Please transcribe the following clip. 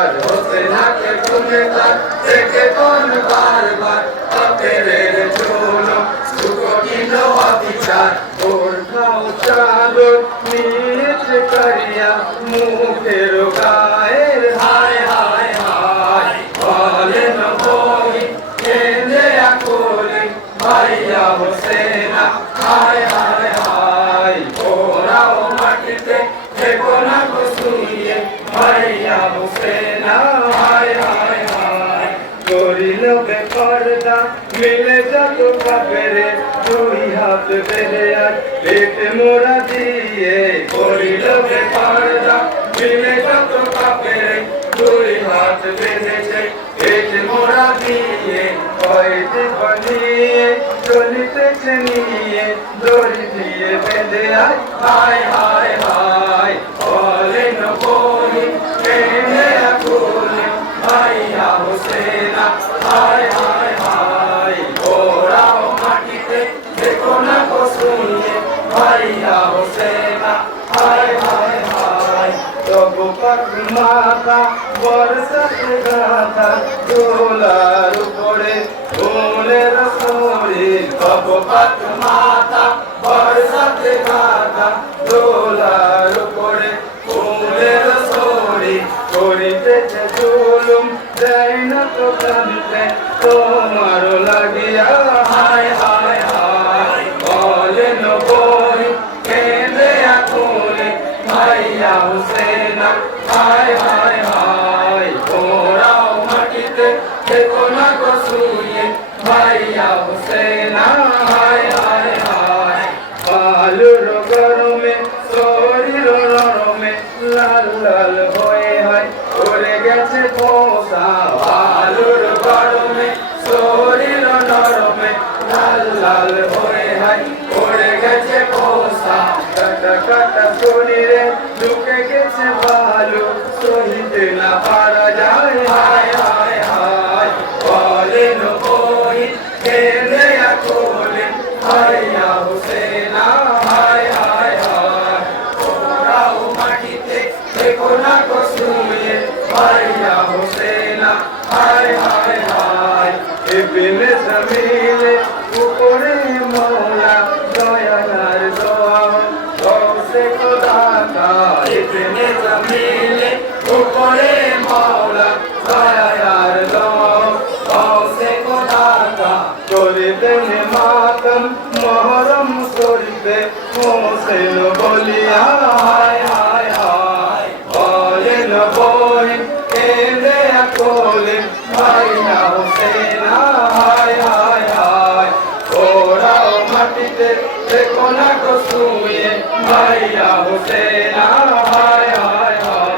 বার হোসেনাকে খুঁজে তার থেকে কোন বারবার কাফেরের জুলুম সুকঠিন অবিচার বোরখাও চাদর নিয়েছে করিয়া মুখের গায়ের হায় হায় হায় বলেন বই কেঁদে আকুলি ভাইয়া হোসেনা হায় হায় হায় ওরাও মাটিতে দেখো না গো শুইয়ে ভাইয়া হোসেনা হায় হায় হায় করিল বেপরদা মিলে যত কাফেরে দুই হাত বেঁধে আর পেট মোড়া দিয়ে করিল বেপরদা মিলে যত কাফেরে দুই হাত বেঁধেছে পেট মোড়া দিয়ে কয়টি বানিয়ে চলিতেছে নিয়ে দড়ি দিয়ে বেঁধে আয় হায় হায় হায় বলেন বলি কেঁদে আকুলি ভাইয়া হোসেনা হায় হায় হায় ওরাও মাটিতে দেখো না গো শুইয়ে ভাইয়া হোসেনা হায় হায় হায় তবু পাক মাথা বর্ষাতে গাথা দোলার উপরে ফুলের শরীর তবু পাক মাথা বর্ষাতে গাথা দোলার উপরে ফুলের শরীর করিতেছে জুলুম দেয় না তো কাঁদতে তোমার লাগিয়া হায় হায় হায় বলেন বই কেঁদে আকুলি ভাইয়া হোসেনা হায় হায় হায় ওরাও মাটিতে দেখো না গো শুইয়ে ভাইয়া হোসেনা হায় হায় হায় আলুর গরমে শরীর নরমে লাল লাল হয়ে হয় উড়ে গেছে পোষা আলুর গরমে শরীর নরমে লাল লাল হয়ে হয় উড়ে গেছে পোষা কাটা কাটা শরীরে ঢুকে গেছে ভালো সহিতে না পারা যায় হায় হায় হায় বলেন বই কেঁদে আকুলি ভাইয়া হোসেনা হায় হায় হায় ওরাও মাটিতে দেখো না গো শুইয়ে ভাইয়া হোসেনা হায় হায় হায় ইবনে জমিলে উপরে মওলা দয়ালার দোয়া গৌসে খোদা কা ইবনে জমিলে উপরে মওলা দয়ালার দোয়া গৌসে খোদা কা করে দেন মাতম মহরম শরীফে হোসেন বলিয়া হায় হায় হায় বলেন বই কেঁদে আকুলি ভাইয়া হোসেনা হায় হায় হায় ওরাও মাটিতে দেখো না গো শুইয়ে ভাইয়া হোসেনা হায় হায় হায়